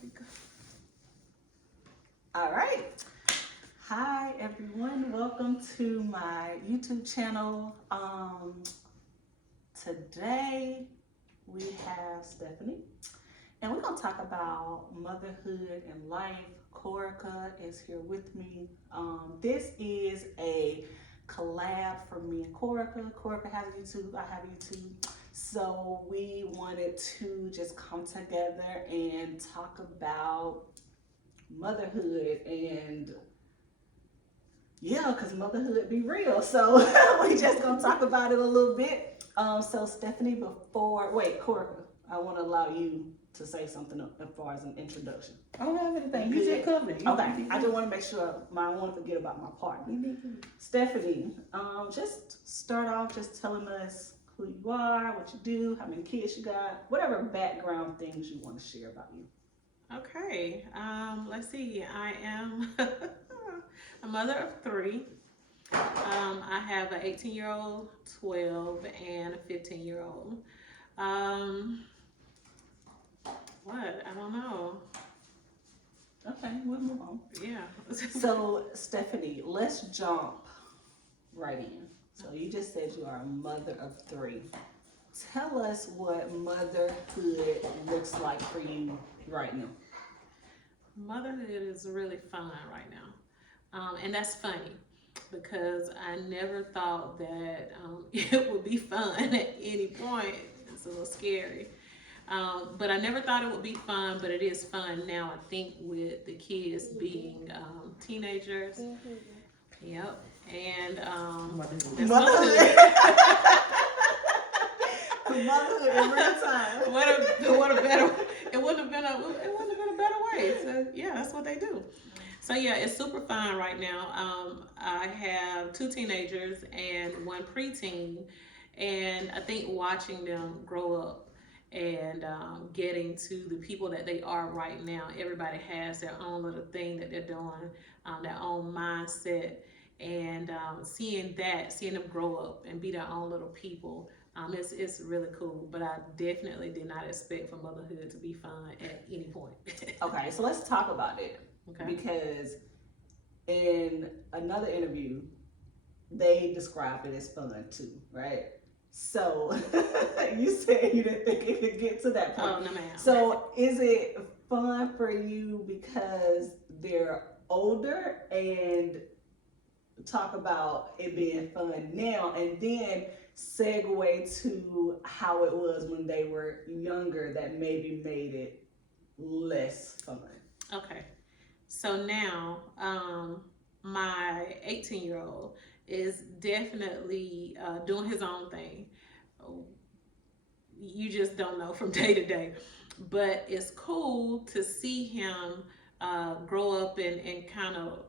we go. All right. Hi everyone. Welcome to my YouTube channel. Today we have Stephanie, and we're gonna talk about motherhood and life. Corica is here with me. This is a collab for me and Corica. Corica has a YouTube, I have a YouTube. So we wanted to just come together and talk about motherhood and yeah, because motherhood be real. So we just gonna talk about it a little bit. So Stephanie, Corica, I want to allow you to say something as far as an introduction. I don't have anything. You just covered it. Okay, I just want to make sure I don't want to forget about my partner. Stephanie, just start off just telling us who you are, what you do, how many kids you got, whatever background things you want to share about you. Okay, let's see. I am a mother of three. I have an 18-year-old, 12, and a 15-year-old. What? I don't know. Okay, we'll move on. Yeah. So, Stephanie, let's jump right in. So, you just said you are a mother of three. Tell us what motherhood looks like for you right now. Motherhood is really fun right now. And that's funny because I never thought that it would be fun at any point. It's a little scary. But I never thought it would be fun, but it is fun now, I think, with the kids being teenagers. Yep. And Motherhood. Motherhood in real time. What a better, it wouldn't have been a better way. So yeah, that's what they do. So yeah, it's super fun right now. I have two teenagers and one preteen, and I think watching them grow up and getting to the people that they are right now. Everybody has their own little thing that they're doing, their own mindset, and seeing them grow up and be their own little people. It's really cool, but I definitely did not expect for motherhood to be fun at any point. Okay, so let's talk about it. Okay. Because in another interview, they described it as fun too, right? So you said you didn't think it could get to that point. Oh, no ma'am. So is it fun for you because they're older, and talk about it being fun now, and then segue to how it was when they were younger that maybe made it less fun? Okay. So now, my 18-year-old is definitely doing his own thing. You just don't know from day to day. But it's cool to see him grow up and kind of,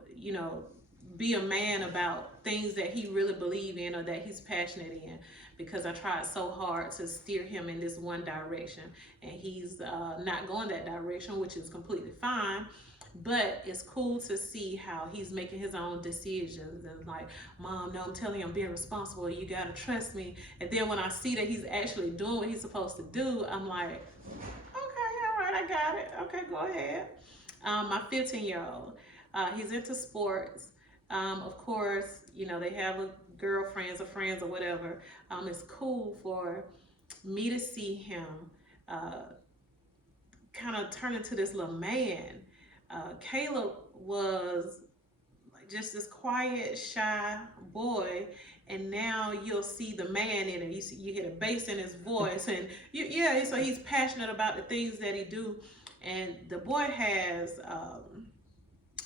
be a man about things that he really believes in or that he's passionate in, because I tried so hard to steer him in this one direction, and he's not going that direction, which is completely fine. But it's cool to see how he's making his own decisions and like, Mom, no, I'm telling you, I'm being responsible. You got to trust me. And then when I see that he's actually doing what he's supposed to do, I'm like, okay, all right, I got it. Okay, go ahead. My 15-year-old, he's into sports. Of course, they have girlfriends or friends or whatever. It's cool for me to see him kind of turn into this little man. Caleb was just this quiet, shy boy, and now you'll see the man in him. You hear the bass in his voice, and so he's passionate about the things that he do. And the boy has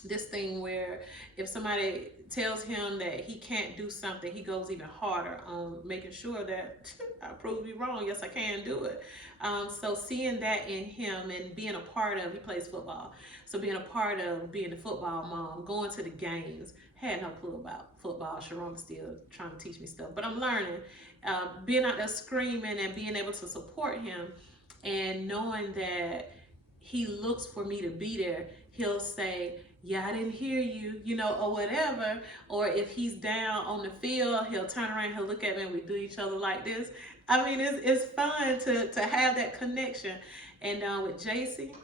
this thing where if somebody tells him that he can't do something, he goes even harder on making sure that I prove me wrong. Yes, I can do it. So seeing that in him and being a part of, he plays football. So being a part of being the football mom, going to the games, had no clue about football. Sharon's still trying to teach me stuff, but I'm learning. Being out there screaming and being able to support him and knowing that he looks for me to be there. He'll say, yeah, I didn't hear you, or whatever. Or if he's down on the field, he'll turn around, he'll look at me, and we do each other like this. I mean, it's fun to have that connection. And with JC,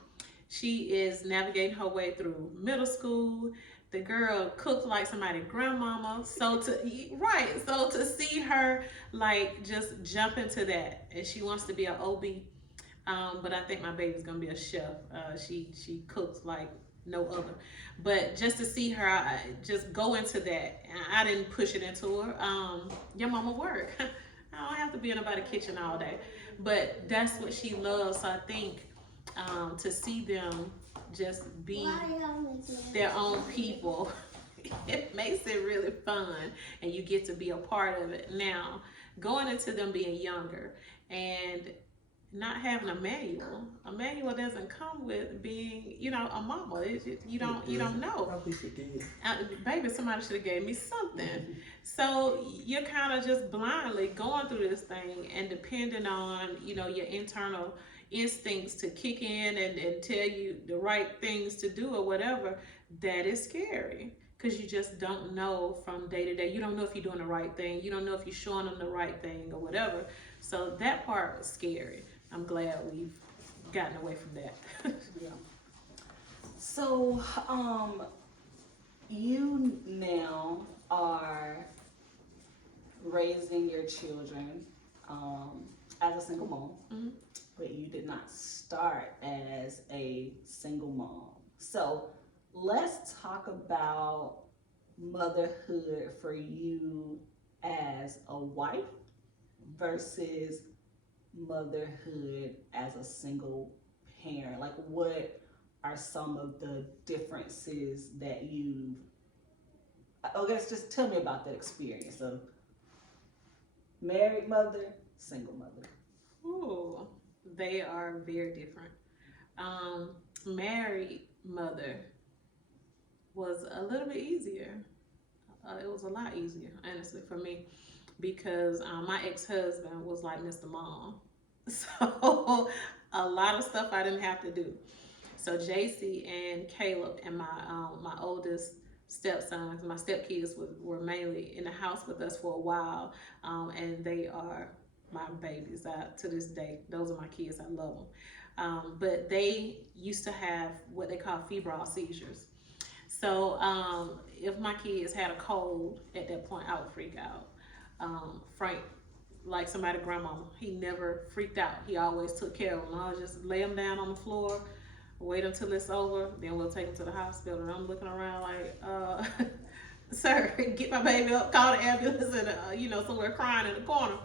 She is navigating her way through middle school. The girl cooked like somebody grandmama. So to right, so to see her like just jump into that, and she wants to be an OB. But I think my baby's gonna be a chef. She cooks like no other. But just to see her just go into that, I didn't push it into her. Your mama work. I don't have to be in nobody's kitchen all day. But that's what she loves. So I think to see them just be their own people, it makes it really fun, and you get to be a part of it. Now, going into them being younger and not having a manual. A manual doesn't come with being, a mama. It's just, you don't know. Probably forget. Baby, somebody should have gave me something. So you're kind of just blindly going through this thing and depending on, your internal instincts to kick in and tell you the right things to do or whatever. That is scary because you just don't know from day to day. You don't know if you're doing the right thing. You don't know if you're showing them the right thing or whatever. So that part was scary. I'm glad we've gotten away from that. Yeah. So, you now are raising your children as a single mom, Mhm. but you did not start as a single mom. So, let's talk about motherhood for you as a wife versus motherhood as a single parent. Like, what are some of the differences that you've, I guess, just tell me about that experience of married mother, single mother. Ooh, they are very different. Married mother was a little bit easier. It was a lot easier, honestly, for me because my ex-husband was like Mr. Mom. So a lot of stuff I didn't have to do. So JC and Caleb and my oldest stepsons, my stepkids were mainly in the house with us for a while, and they are my babies to this day. Those are my kids. I love them. But they used to have what they call febrile seizures. So if my kids had a cold at that point, I would freak out. Frank, like somebody grandmama, he never freaked out. He always took care of them. I would just lay them down on the floor, wait until it's over, then we'll take them to the hospital. And I'm looking around like, sir, get my baby up, call the ambulance, and somewhere crying in the corner.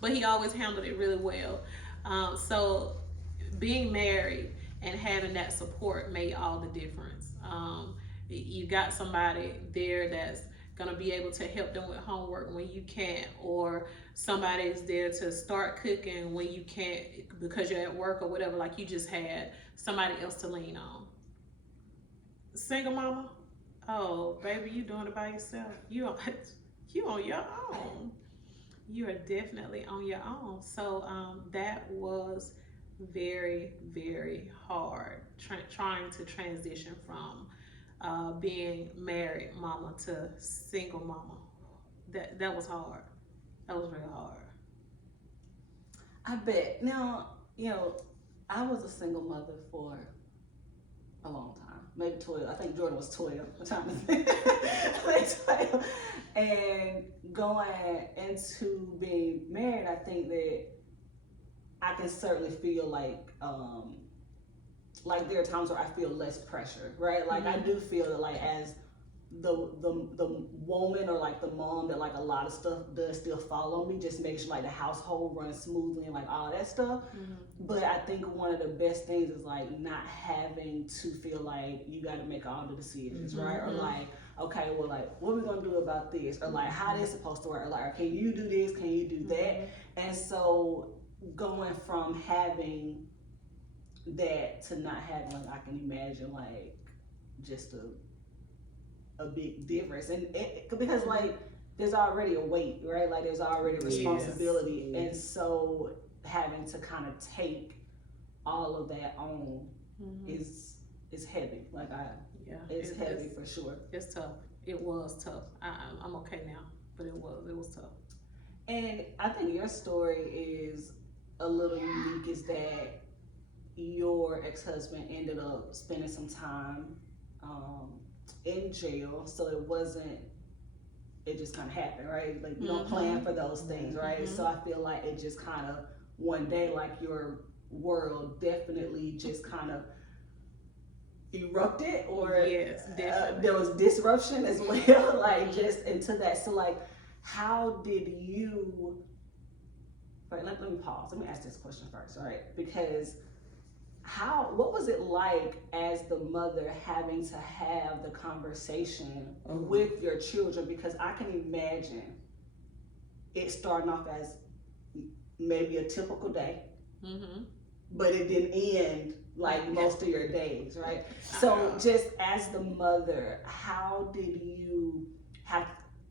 But he always handled it really well. So being married and having that support made all the difference. You got somebody there that's gonna be able to help them with homework when you can't, or somebody is there to start cooking when you can't because you're at work or whatever. Like you just had somebody else to lean on. Single mama, oh baby, you doing it by yourself. You on your own. You are definitely on your own. So that was very, very hard trying to transition from being married mama to single mama. That was hard. That was real hard. I bet. Now, I was a single mother for a long time, maybe 12. I think Jordan was 12. I'm trying to think. I think 12. And going into being married, I think that I can certainly feel like there are times where I feel less pressure, right? Like I do feel that like as the woman or like the mom that like a lot of stuff does still fall on me, just make sure like the household runs smoothly and like all that stuff. But I think one of the best things is like not having to feel like you got to make all the decisions, right? Or like, okay, well, like what are we gonna do about this, or like how this supposed to work, or like can you do this, can you do that? And so going from having that to not having, like, I can imagine like just a big difference, and because like there's already a weight, right? Like there's already responsibility, Yes. and so having to kind of take all of that on is heavy. Like it's heavy for sure. It's tough. It was tough. I'm okay now, but it was tough. And I think your story is a little unique, is that your ex-husband ended up spending some time um, in jail, so it just kind of happened, right? Like you don't plan for those things, right? So I feel like it just kind of one day, like your world definitely just kind of erupted, or Yes, definitely. there was disruption as well, like just into that. So like, how did you? Right, let me pause. Let me ask this question first, right? Because what was it like as the mother having to have the conversation with your children? Because I can imagine it starting off as maybe a typical day, but it didn't end like most of your days, right? So just as the mother, how did you have,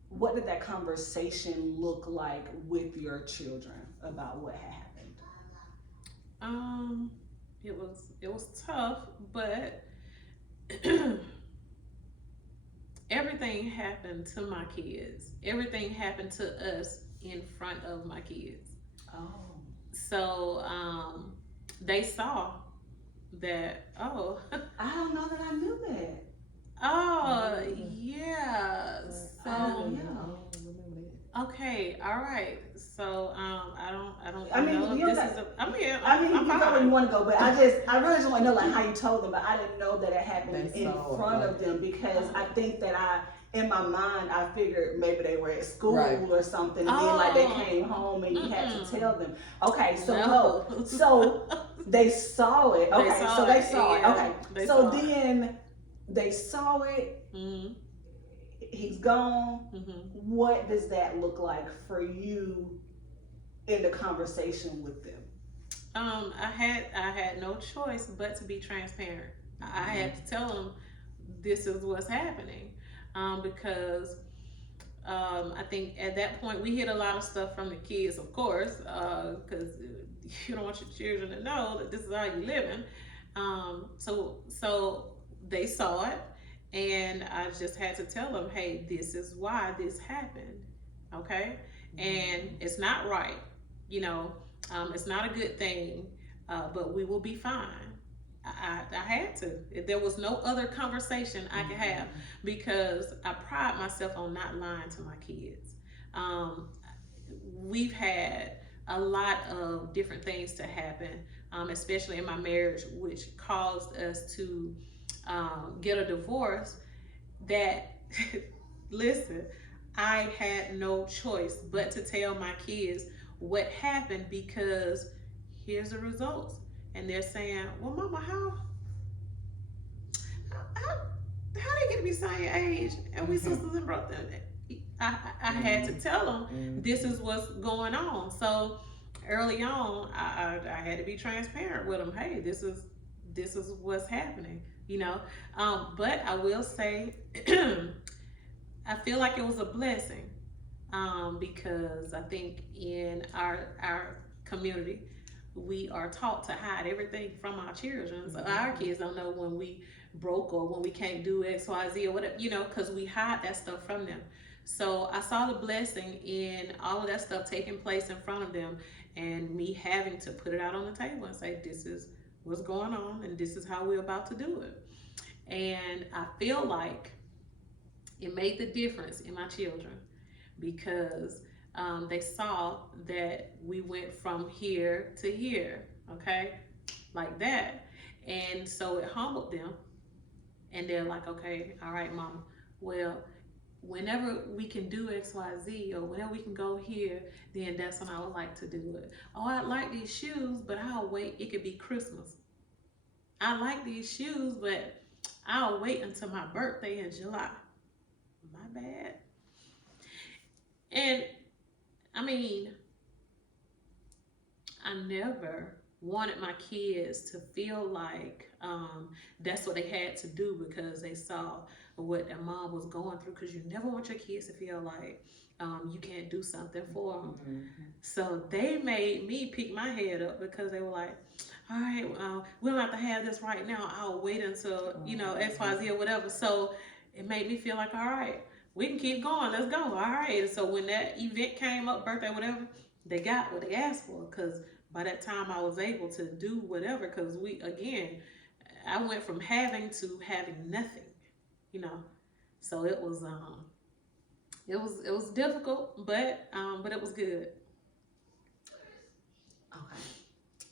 what did that conversation look like with your children about what had happened? It was tough, but everything happened to my kids. Everything happened to us in front of my kids. Oh. So they saw that. Oh, I don't know that I knew that. oh yeah. So Yeah. okay, all right. So I don't I mean, know you if know this is that. a. I mean, I mean, I'm you go where fine. you want to go, but I really just want to know like how you told them, but I didn't know that it happened They in saw it, front of like- them, because I think that in my mind, I figured maybe they were at school Right. or something, and then like they Oh. came home and you had to tell them. Okay, so No. so they saw it. They Okay, saw so they it, saw it. yeah, Okay, they so saw it. then they saw it. Mhm. He's gone. Mhm. What does that look like for you in the conversation with them? I had no choice but to be transparent. I had to tell them this is what's happening, because I think at that point we hid a lot of stuff from the kids, of course, because you don't want your children to know that this is how you're living. So they saw it, and I just had to tell them, hey, this is why this happened, okay, and it's not right, you know, it's not a good thing, but we will be fine. I had to. There was no other conversation I could have, because I pride myself on not lying to my kids. Um, we've had a lot of different things to happen, especially in my marriage, which caused us to get a divorce. That, listen, I had no choice but to tell my kids what happened, because here's the results. And they're saying, well, Mama, how they get to be the same age and we sisters and brothers? I had to tell them this is what's going on. So early on, I had to be transparent with them. Hey, this is what's happening. You know, but I will say, I feel like it was a blessing, because I think in our community, we are taught to hide everything from our children. So our kids don't know when we broke or when we can't do X, Y, Z or whatever, you know, because we hide that stuff from them. So I saw the blessing in all of that stuff taking place in front of them, and me having to put it out on the table and say, this is what's going on and this is how we're about to do it. And I feel like it made the difference in my children, because they saw that we went from here to here, okay, like that. And so it humbled them, and they're like, okay, all right, Mama, well, whenever we can do X, Y, Z, or whenever we can go here, then that's when I would like to do it. Oh, I like these shoes, but I'll wait. It could be Christmas. I like these shoes, but I'll wait until my birthday in July. My bad. And I mean, I never wanted my kids to feel like that's what they had to do because they saw what their mom was going through. Because you never want your kids to feel like you can't do something for them. So they made me pick my head up, because they were like, all right, we don't have to have this right now. I'll wait until, you know, X, Y, Z or whatever. So it made me feel like, all right, we can keep going. Let's go. All right. So when that event came up, birthday, whatever, they got what they asked for, because by that time I was able to do whatever, because I went from having to having nothing, you know. So it was difficult, but it was good. Okay.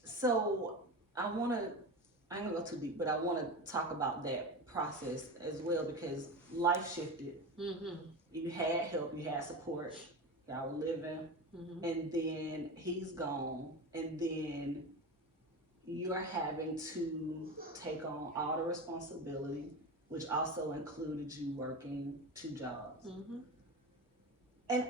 So I want to, I ain't gonna go too deep, but I want to talk about that process as well because life shifted. Mhm. You had help, you had support, y'all were living, Mhm. and then he's gone, and then you're having to take on all the responsibility, which also included you working 2 jobs. Mhm. And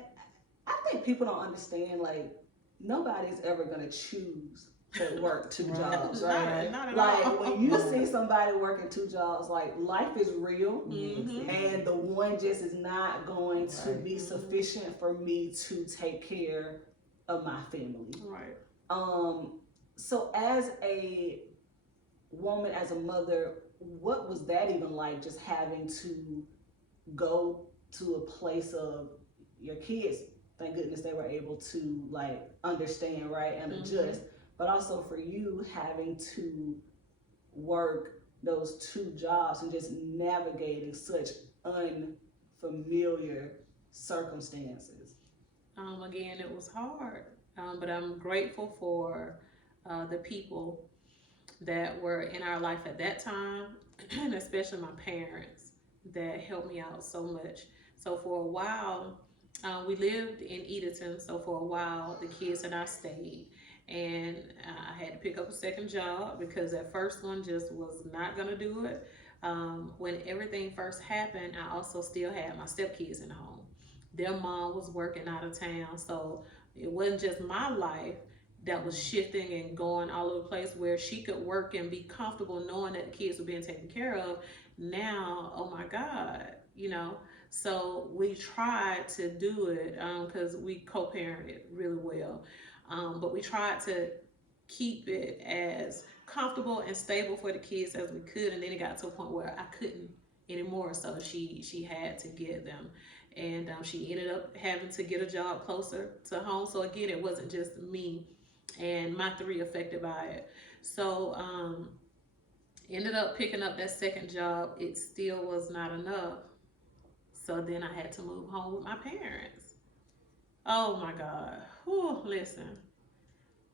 I think people don't understand, like, nobody's ever gonna choose to work two Right. jobs, Not, right? not at Like all. when you see somebody working 2 jobs, like life is real, Mhm. and the one just is not going to Right. be sufficient for me to take care of my family. Right. Um, so as a woman, as a mother, what was that even like? Just having to go to a place of your kids. Thank goodness they were able to like understand, right, and adjust. But also for you having to work those 2 jobs and just navigating such unfamiliar circumstances. Again, it was hard, but I'm grateful for the people that were in our life at that time, and especially my parents that helped me out so much. So for a while, we lived in Edenton. So for a while, the kids and I stayed, and I had to pick up a second job because that first one just was not gonna do it. When everything first happened, I also still had my stepkids in the home. Their mom was working out of town, so it wasn't just my life that was shifting and going all over the place where she could work and be comfortable knowing that the kids were being taken care of. Now, oh my God, you know. So we tried to do it because we co-parented really well, but we tried to keep it as comfortable and stable for the kids as we could, and then it got to a point where I couldn't anymore. So she had to get them, and she ended up having to get a job closer to home. So again, it wasn't just me and my 3 affected by it. So ended up picking up that second job. It still was not enough. So then I had to move home with my parents. Oh my God. Whew, listen,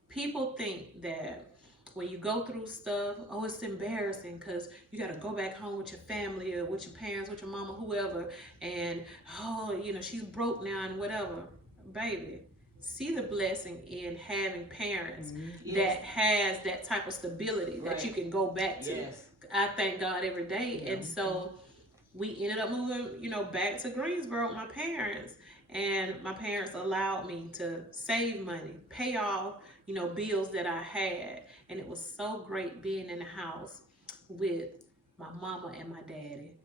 people think that when you go through stuff, oh, it's embarrassing because you got to go back home with your family or with your parents, with your mama, whoever, and oh, she's broke now and whatever. Baby, see the blessing in having parents that has that type of stability that you can go back to. Yes. I thank God every day. And so we ended up moving, back to Greensboro with my parents. And my parents allowed me to save money, pay off, bills that I had. And it was so great being in the house with my mama and my daddy.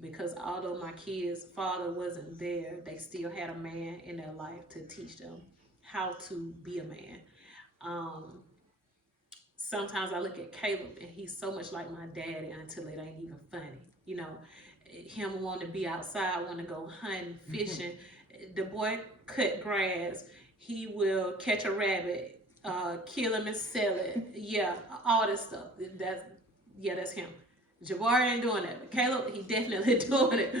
Because although my kids' father wasn't there, they still had a man in their life to teach them how to be a man. Um, Sometimes I look at Caleb and he's so much like my daddy until it ain't even funny. Him wanting to be outside, want to go hunting, fishing. The boy cut grass. He will catch a rabbit, kill him and sell it. Yeah, all this stuff. That's him. Jabari ain't doing that. But Caleb, he definitely doing it.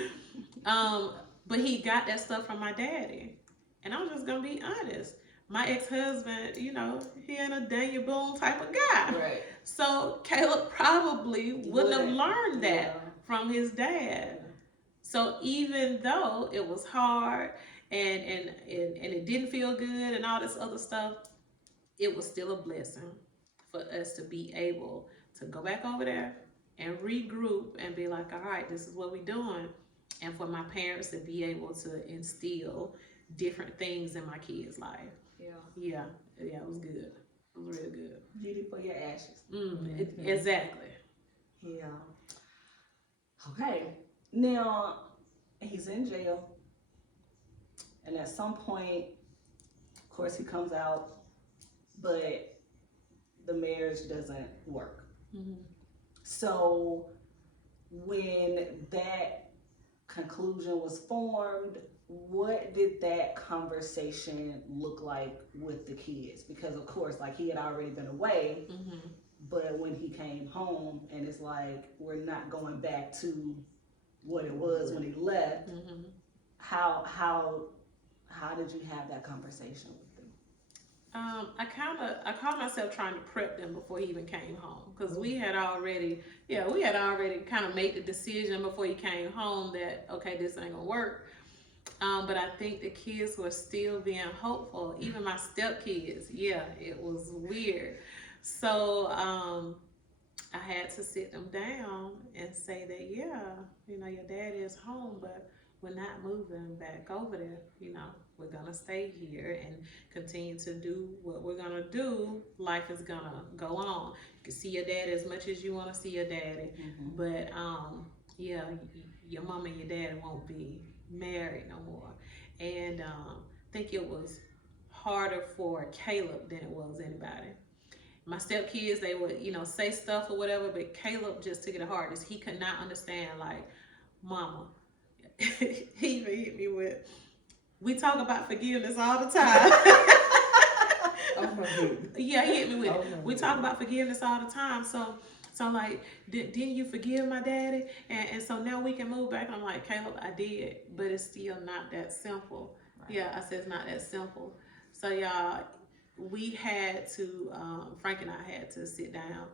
But he got that stuff from my daddy. And I'm just gonna be honest. My ex-husband, he ain't a Daniel Boone type of guy. Right. So Caleb probably wouldn't have learned that from his dad. So even though it was hard and it didn't feel good and all this other stuff, it was still a blessing for us to be able to go back over there and regroup and be like, all right, this is what we're doing. And for my parents to be able to instill different things in my kids' life. Yeah, it was good. It was real good. Beauty for your ashes. Exactly. Yeah. Okay. Now, he's in jail. And at some point, of course, he comes out, but the marriage doesn't work. So when that conclusion was formed, what did that conversation look like with the kids? Because of course, like he had already been away, Mm-hmm. but when he came home, and it's like we're not going back to what it was when he left. Mm-hmm. How how how did you have that conversation with them? I caught myself trying to prep them before he even came home because we had already kind of made the decision before he came home that okay, this ain't gonna work. But I think the kids were still being hopeful. Even my stepkids, yeah, it was weird. So I had to sit them down and say that, yeah, your dad is home, but we're not moving back over there. We're gonna stay here and continue to do what we're gonna do. Life is gonna go on. You can see your dad as much as you want to see your daddy, but yeah, your mom and your dad won't be married no more. And I think it was harder for Caleb than it was anybody. My stepkids, they would, say stuff or whatever, but Caleb just took it the hardest. He could not understand, like, mama. He even hit me with, we talk about forgiveness all the time. Yeah, he hit me with it. We talk about forgiveness all the time. So like, didn't you forgive my daddy? And so now we can move back. I'm like, Caleb, I did, but it's still not that simple. Right. Yeah, I said it's not that simple. So y'all, we had to, Frank and I had to sit down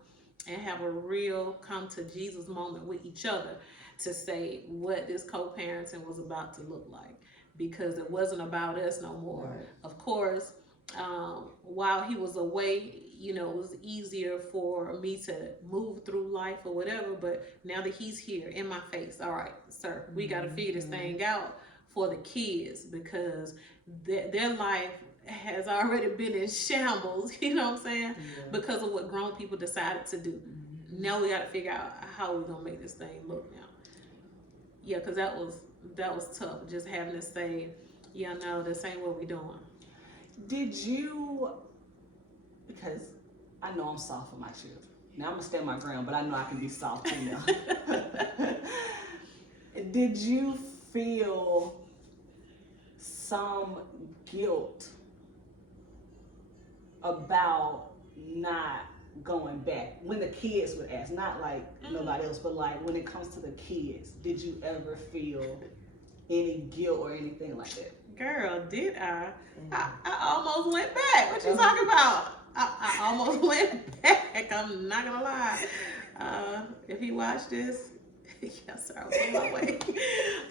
and have a real come to Jesus moment with each other to say what this co-parenting was about to look like, because it wasn't about us no more. Right. Of course, while he was away, it was easier for me to move through life or whatever, but now that he's here in my face, all right, sir, we got to figure this thing out for the kids, because their life has already been in shambles, you know what I'm saying? Yeah. Because of what grown people decided to do. Now we got to figure out how we're going to make this thing look now. Yeah, because that was tough, just having to say, yeah, no, this ain't what we doing. Did you, because I know I'm soft for my children. Now I'm going to stand my ground, but I know I can be soft too now. Did you feel some guilt about not going back when the kids would ask? Not like nobody else, but like when it comes to the kids, did you ever feel any guilt or anything like that? Girl, did I? I almost went back. What you talking about? I almost went back. I'm not gonna lie. If he watched this, yes, sir, I was on my way.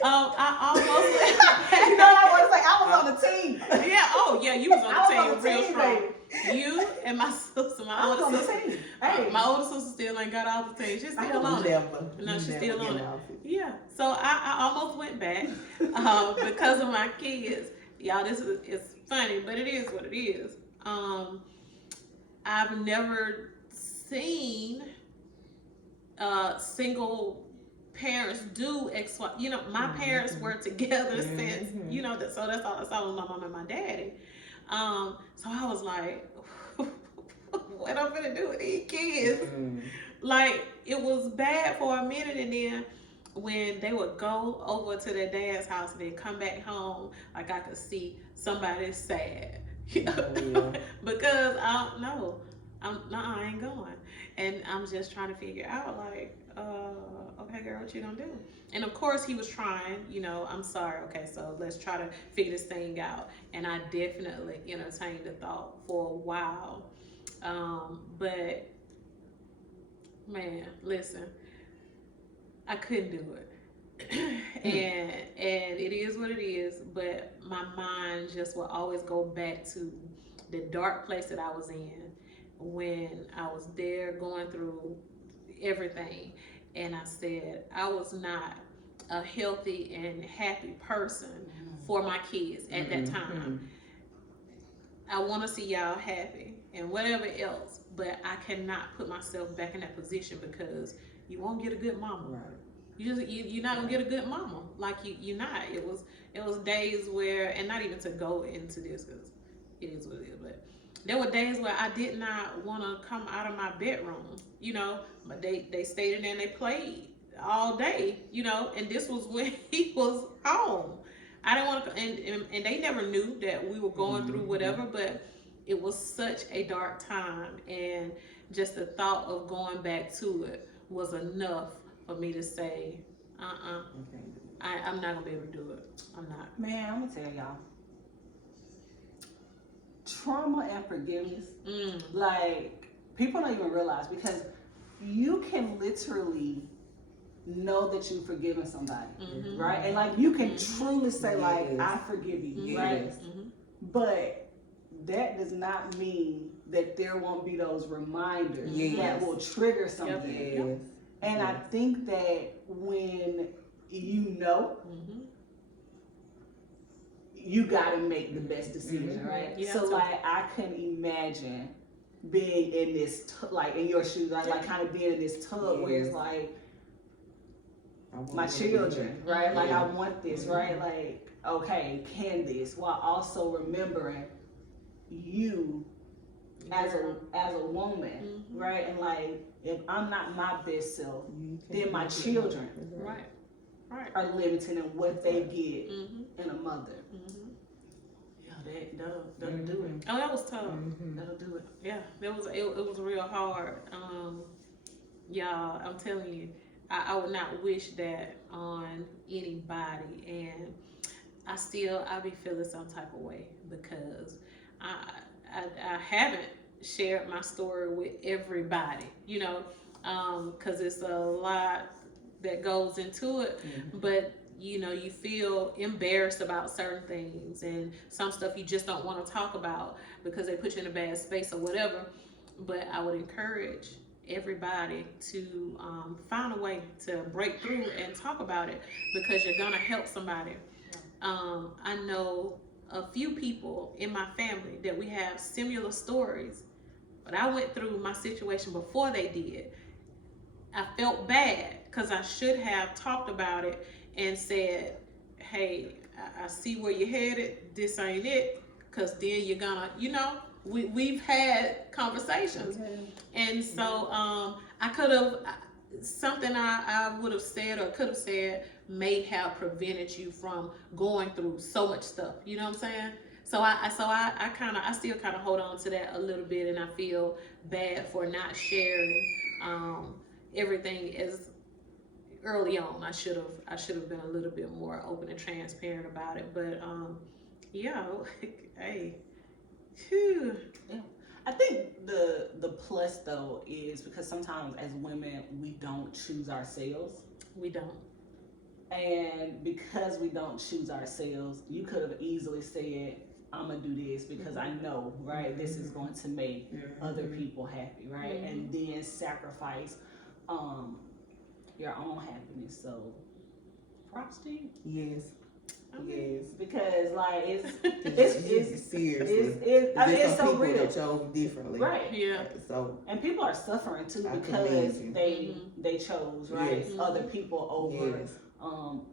I almost went back. You know what I was like? I was on the team. Yeah. Oh, yeah. You was on the team. On the real team, strong. baby. You and my sister, I was on the team. Hey. My older sister still ain't got all the team. She's still on it. No, she's still on it. Yeah. So I almost went back because of my kids. Y'all, it's funny, but it is what it is. I've never seen single parents do X, Y. My parents were together since, so that's all I saw with my mom and my daddy. So I was like, what I'm gonna do with these kids? Like, it was bad for a minute, and then when they would go over to their dad's house and then come back home, like I could see somebody sad. Because I don't know. I ain't going. And I'm just trying to figure out, like, okay, girl, what you gonna do? And of course he was trying, I'm sorry, okay, so let's try to figure this thing out. And I definitely entertained the thought for a while. But man, listen, I couldn't do it. and it is what it is, but my mind just will always go back to the dark place that I was in when I was there going through everything, and I said I was not a healthy and happy person for my kids at that time. I want to see y'all happy and whatever else, but I cannot put myself back in that position because you won't get a good mama. Right. You're not gonna get a good mama. Like you're not. It was days where, and not even to go into this because it is what it is, but there were days where I did not want to come out of my bedroom, but they stayed in there and they played all day, and this was when he was home. I didn't want to, and they never knew that we were going through whatever, but it was such a dark time, and just the thought of going back to it was enough for me to say, I'm not gonna be able to do it. I'm not. Man, I'm gonna tell y'all, trauma and forgiveness, like people don't even realize, because you can literally know that you've forgiven somebody, right? And like you can truly say like, I forgive you, right? But that does not mean that there won't be those reminders that will trigger something. And I think that when you know, you gotta make the best decision, right? So like I can imagine being in this like in your shoes, right? Like kind of being in this tub where it's like my children, right? Like I want this, right? Like, okay, can this? While also remembering you as a woman, right? And like if I'm not my best self, then my children are limited in what they get in a mother. Yeah, that'll do it. Oh, that was tough. That'll do it. Yeah, it was real hard. Y'all, I'm telling you, I would not wish that on anybody, and I be feeling some type of way because I haven't shared my story with everybody, you know, because it's a lot that goes into it, but you know, you feel embarrassed about certain things and some stuff you just don't want to talk about because they put you in a bad space or whatever. But I would encourage everybody to find a way to break through and talk about it because you're gonna help somebody. I know a few people in my family that we have similar stories, but I went through my situation before they did. I felt bad because I should have talked about it and said, hey, I see where you're headed, this ain't it, because then you're gonna, you know, we've had conversations. And so I could have, something I would have said or could have said may have prevented you from going through so much stuff, you know what I'm saying? So I still kind of hold on to that a little bit, and I feel bad for not sharing everything as early on. I should have been a little bit more open and transparent about it. But yeah, hey, whew. Yeah. I think the plus though is because sometimes as women we don't choose ourselves. We don't. And because we don't choose ourselves, you could have easily said, I'm gonna do this because I know, right, this is going to make other people happy, right? And then sacrifice your own happiness. So props to you. Yes. Yes. Because like it's seriously. It's so real. That chose differently. Right. Yeah. So and people are suffering too I because can they chose, right? Yes. Other people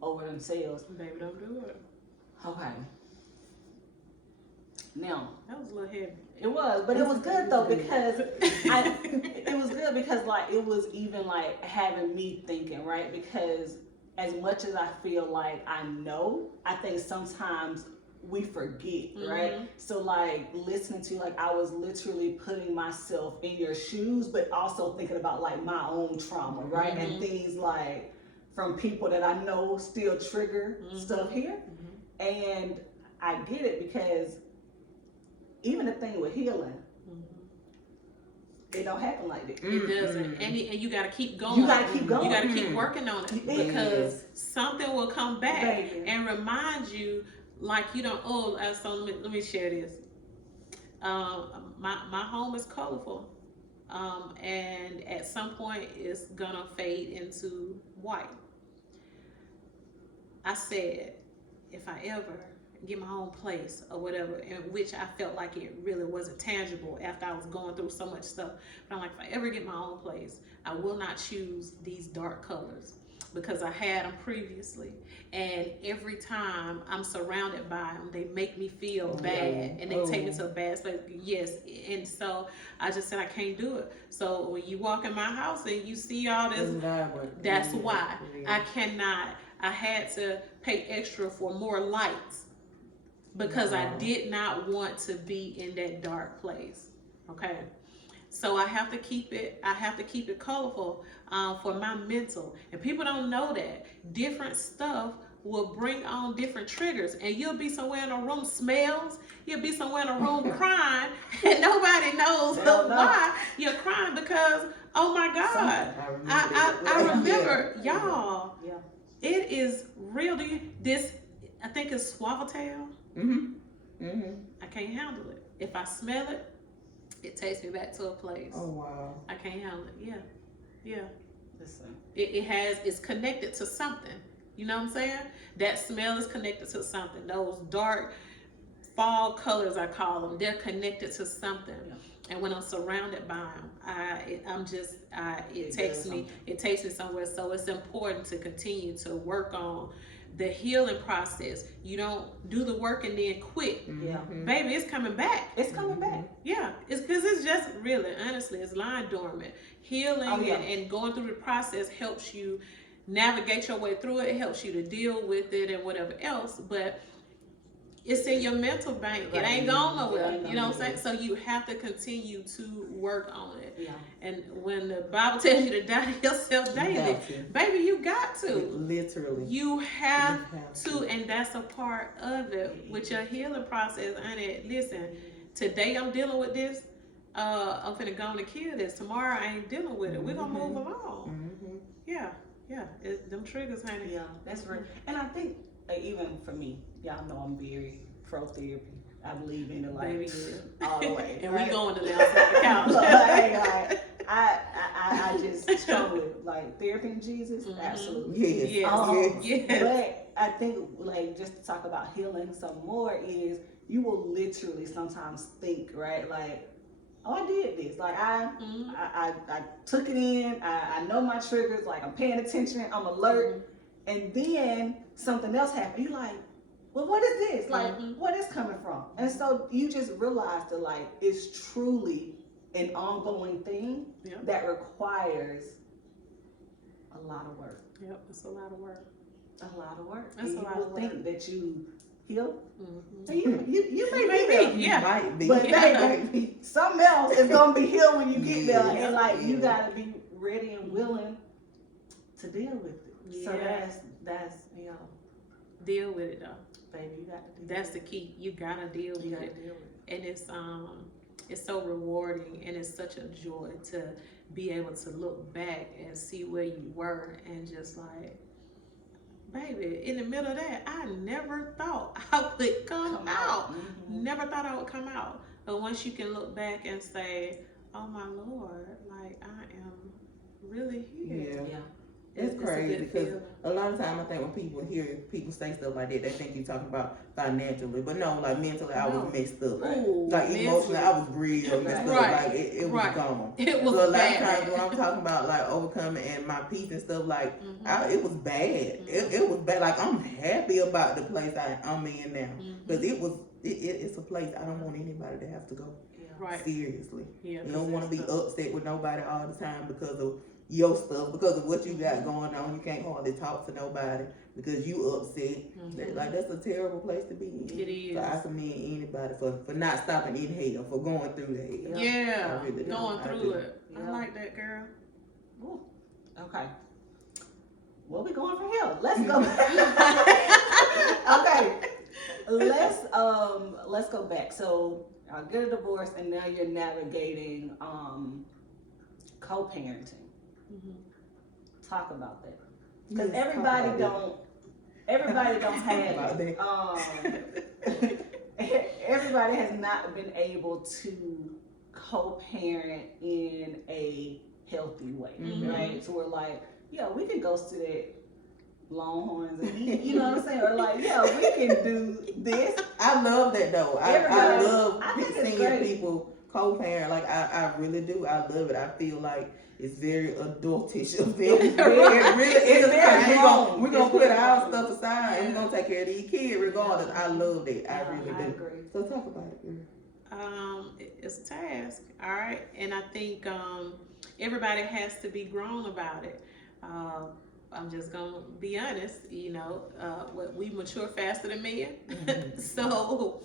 over themselves. Baby, don't do it. Okay. Now That was a little heavy. it was, but it was good though because it was good because like it was even like having me thinking, right? Because as much as I feel like I know, I think sometimes we forget, right? So like listening to like I was literally putting myself in your shoes, but also thinking about like my own trauma, right? And things like from people that I know still trigger stuff here. And I get it because even the thing with healing, it don't happen like that. It doesn't, and you got to keep going. You got to keep going. You got to keep working on it because something will come back and remind you, like you don't. Oh, so let me share this. My home is colorful, and at some point it's gonna fade into white. I said, if I ever get my own place or whatever, in which I felt like it really wasn't tangible after I was going through so much stuff. But I'm like, if I ever get my own place, I will not choose these dark colors because I had them previously, and every time I'm surrounded by them, they make me feel bad, and they take me to a bad space. Yes, and so I just said I can't do it. So when you walk in my house and you see all this, that's why I cannot. I had to pay extra for more lights because I did not want to be in that dark place. Okay. So I have to keep it colorful for my mental. And people don't know that. Different stuff will bring on different triggers. And you'll be somewhere in a room smells, you'll be somewhere in a room crying, and nobody knows why you're crying because, oh my God. I remember, y'all, it is real. I think it's Suavitel. I can't handle it. If I smell it, it takes me back to a place. Oh wow. I can't handle it. Yeah. Listen. It's connected to something. You know what I'm saying? That smell is connected to something. Those dark fall colors, I call them, they're connected to something. Yeah. And when I'm surrounded by them, it takes me somewhere. So it's important to continue to work on the healing process. You don't do the work and then quit. Yeah. Baby, it's coming back. It's coming back. Yeah. It's because it's just really, honestly, it's lying dormant. Healing and going through the process helps you navigate your way through it. It helps you to deal with it and whatever else. But it's in your mental bank. It ain't going nowhere. You know what I'm saying? So you have to continue to work on it. Yeah. And when the Bible tells you to die to yourself daily, baby, you got to. Literally. You have to. And that's a part of it with your healing process. Honey, listen, today I'm dealing with this. I'm finna go on and kill this. Tomorrow I ain't dealing with it. We're going to move along. Yeah. Them triggers, honey. Yeah, that's right. And I think, even for me, y'all know I'm very pro therapy. I believe in it like all the way. And we going to the outside the couch. I just struggle with like therapy and Jesus. Absolutely. Yes. But I think like just to talk about healing some more is you will literally sometimes think, right? Like, oh, I did this. Like I took it in. I know my triggers. Like I'm paying attention. I'm alert. And then something else happened. You're like, well, what is this? Like, what is coming from? And so you just realize that like it's truly an ongoing thing that requires a lot of work. Yep, it's a lot of work. A lot of work. That's and a lot you of will think work. that you heal. Mm-hmm. You may be healed. Yeah. Might be. But baby, something else is gonna be healed when you get there. And like you gotta be ready and willing to deal with it. So that's deal with it though. Baby, you got to do That's the key. You gotta deal with it. And it's so rewarding and it's such a joy to be able to look back and see where you were and just like, baby, in the middle of that, I never thought I would come out. Never thought I would come out. But once you can look back and say, oh my Lord, like I am really here. Yeah. It's crazy because a lot of time I think when people hear people say stuff like that, they think you're talking about financially, but no, like mentally I was messed up. Like emotionally I was grieved or messed up. Like it was gone. It was so a lot bad. of times when I'm talking about like overcoming and my peace and stuff, like it was bad. It was bad. Like I'm happy about the place I'm in now because it's a place I don't want anybody to have to go. Right. Seriously. Yeah. You don't want to be upset with nobody all the time because of your stuff, because of what you got going on. You can't hardly talk to nobody because you upset. Like that's a terrible place to be in. It is. So I commend anybody for not stopping in hell, for going through the hell. Yeah, really going through it. I like that, girl. Ooh. Okay. Where we going from here? Let's go. Okay. Let's go back. So I get a divorce and now you're navigating co-parenting. Talk about that. Because everybody don't have everybody has not been able to co-parent in a healthy way, right? So we're like, yeah, we can go to that Longhorns and eat, you know what I'm saying? Or like, yeah, we can do this. I love that though. I love seeing people co-parent, like I really do. I love it. I feel like it's very adultish of them. It really is. We're gonna put our stuff aside and we're gonna take care of these kids regardless. I love that. I really do. Agree. So talk about it, girl. It's a task, all right, and I think everybody has to be grown about it. I'm just gonna be honest, we mature faster than men. Mm-hmm. So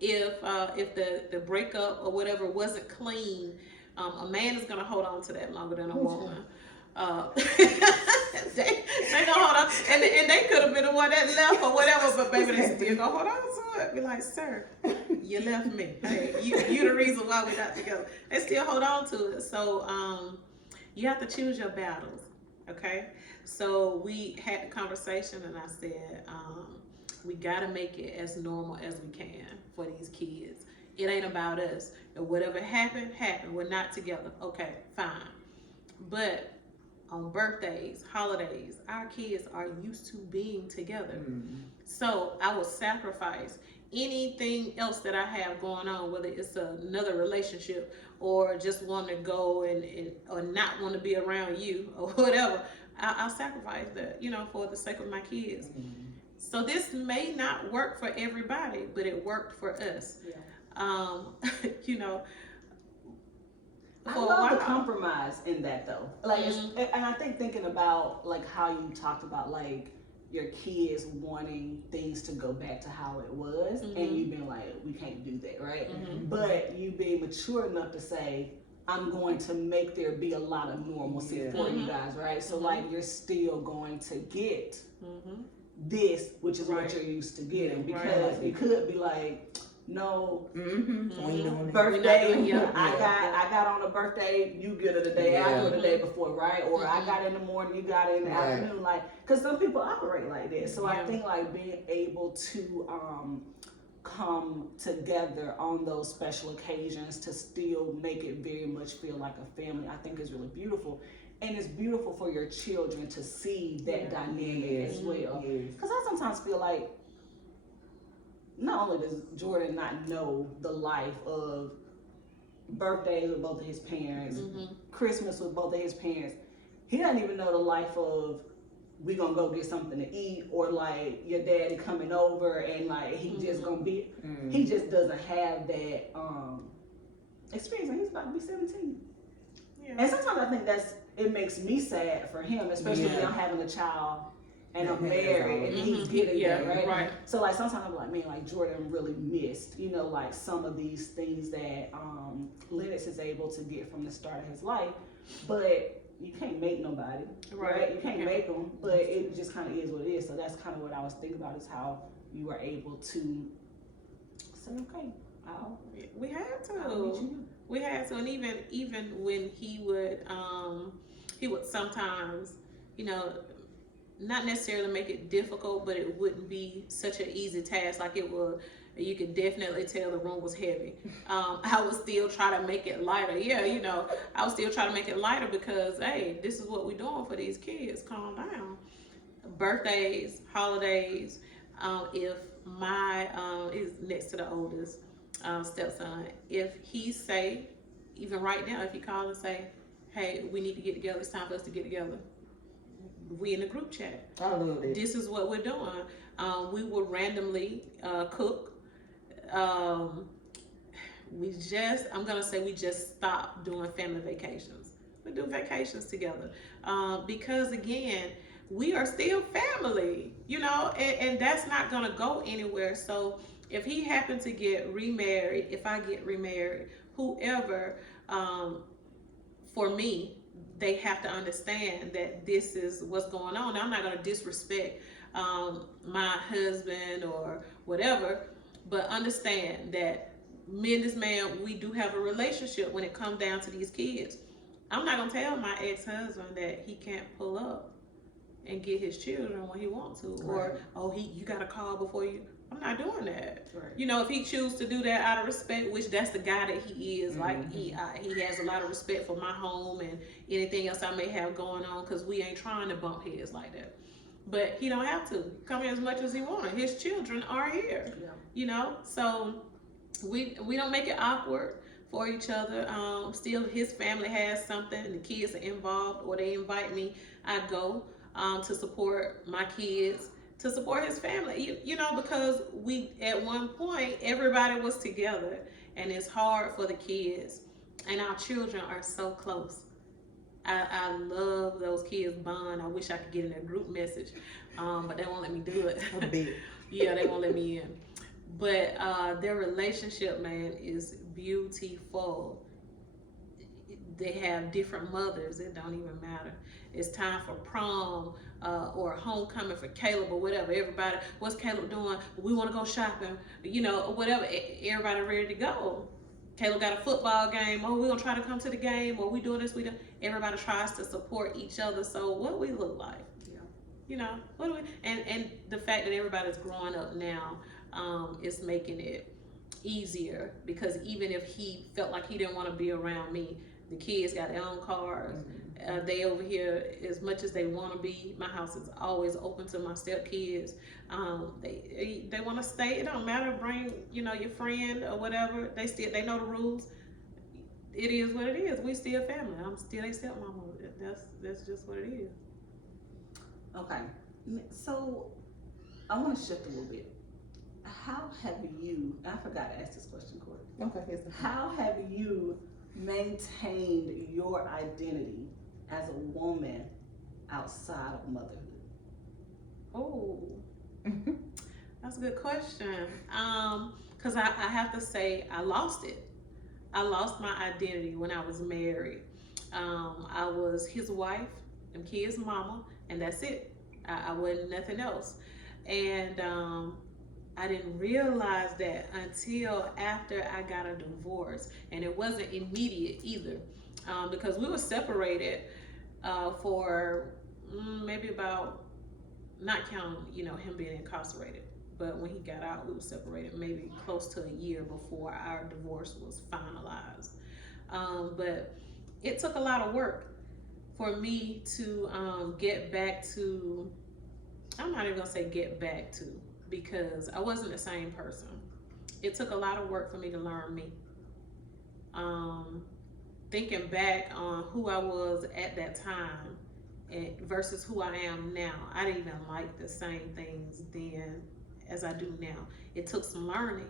if the breakup or whatever wasn't clean, a man is gonna hold on to that longer than a woman. They gonna hold on, and they could have been the one that left or whatever, but baby, they still gonna hold on to it. Be like, sir, you left me. Hey, you the reason why we're not together. They still hold on to it. So you have to choose your battles. Okay. So we had the conversation, and I said, we gotta make it as normal as we can for these kids. It ain't about us. And whatever happened. We're not together. Okay, fine. But on birthdays, holidays, our kids are used to being together. Mm-hmm. So I will sacrifice anything else that I have going on, whether it's another relationship or just want to go and or not want to be around you or whatever. I'll sacrifice that, for the sake of my kids. Mm-hmm. So this may not work for everybody, but it worked for us. Yeah. I love the compromise in that though. Like, and I think thinking about like how you talked about like your kids wanting things to go back to how it was, and you being like, we can't do that, right? But you being mature enough to say, I'm going to make there be a lot of normalcy for you guys, right? So like you're still going to get this, which is what you're used to getting, because you could be like, no, birthday. I got on a birthday. You get it the day after, the day before, right? Or I got in the morning. You got it in the afternoon. Like, because some people operate like that. So I think like being able to come together on those special occasions to still make it very much feel like a family, I think is really beautiful. And it's beautiful for your children to see that dynamic as well. Because I sometimes feel like not only does Jordan not know the life of birthdays with both of his parents, Christmas with both of his parents, he doesn't even know the life of we gonna go get something to eat, or like your daddy coming over and like he just gonna be, he just doesn't have that experience, and he's about to be 17. And sometimes I think it makes me sad for him, especially when I'm having a child and I'm married and he's getting there, right? So like sometimes I'm like, man, like Jordan really missed, like some of these things that Lennox is able to get from the start of his life, but you can't make nobody, right? You can't make them, but it just kind of is what it is. So that's kind of what I was thinking about, is how you were able to say, okay, we had to. We had to, and even when he would sometimes, not necessarily make it difficult, but it wouldn't be such an easy task. Like it would, you could definitely tell the room was heavy. I would still try to make it lighter. I would still try to make it lighter because, hey, this is what we're doing for these kids. Calm down. Birthdays, holidays. If my is next to the oldest stepson, if he say, even right now, if he call and say, hey, we need to get together, it's time for us to get together, we in the group chat. I love it. This is what we're doing. We will randomly cook. We just stopped doing family vacations. We do vacations together because again, we are still family, and that's not gonna go anywhere. So if he happened to get remarried, if I get remarried, whoever, for me, they have to understand that this is what's going on. Now, I'm not going to disrespect my husband or whatever, but understand that me and this man, we do have a relationship when it comes down to these kids. I'm not going to tell my ex-husband that he can't pull up and get his children when he wants to, or, you got to call before you. I'm not doing that. Right. If he chooses to do that out of respect, which that's the guy that he is, like he has a lot of respect for my home and anything else I may have going on, because we ain't trying to bump heads like that. But he don't have to come here as much as he wants. His children are here, so we don't make it awkward. for each other. Still, his family has something, and the kids are involved, or they invite me, I go to support my kids, to support his family. You know, because we at one point everybody was together, and it's hard for the kids, and our children are so close. I love those kids bond. I wish I could get in their group message, but they won't let me do it. A bit. Yeah, they won't let me in. But their relationship, man, is beautiful. They have different mothers. It don't even matter. It's time for prom or homecoming for Caleb or whatever. Everybody, what's Caleb doing? We want to go shopping, you know, or whatever. Everybody ready to go. Caleb got a football game. Oh, we're gonna try to come to the game. Or we doing this, we do. Everybody tries to support each other. So what do we look like? Yeah. You know, what do we? And the fact that everybody's growing up now is making it easier, because even if he felt like he didn't want to be around me, the kids got their own cars. They over here as much as they want to be. My house is always open to my stepkids. They want to stay. It don't matter. Bring, you know, your friend or whatever. They know the rules. It is what it is. We still family. I'm still a stepmama. That's just what it is. Okay, so I want to shift a little bit. How have you, I forgot to ask this question, Courtney. Okay, yes. How have you maintained your identity as a woman outside of motherhood? Oh, that's a good question. Because I have to say, I lost it. I lost my identity when I was married. I was his wife and kids' mama, and that's it. I wasn't nothing else. And I didn't realize that until after I got a divorce, and it wasn't immediate either, because we were separated for maybe about, not counting, you know, him being incarcerated, but when he got out, we were separated maybe close to a year before our divorce was finalized. But it took a lot of work for me to get back to, I'm not even gonna say get back to, because I wasn't the same person. It took a lot of work for me to learn me. Thinking back on who I was at that time versus who I am now, I didn't even like the same things then as I do now. It took some learning.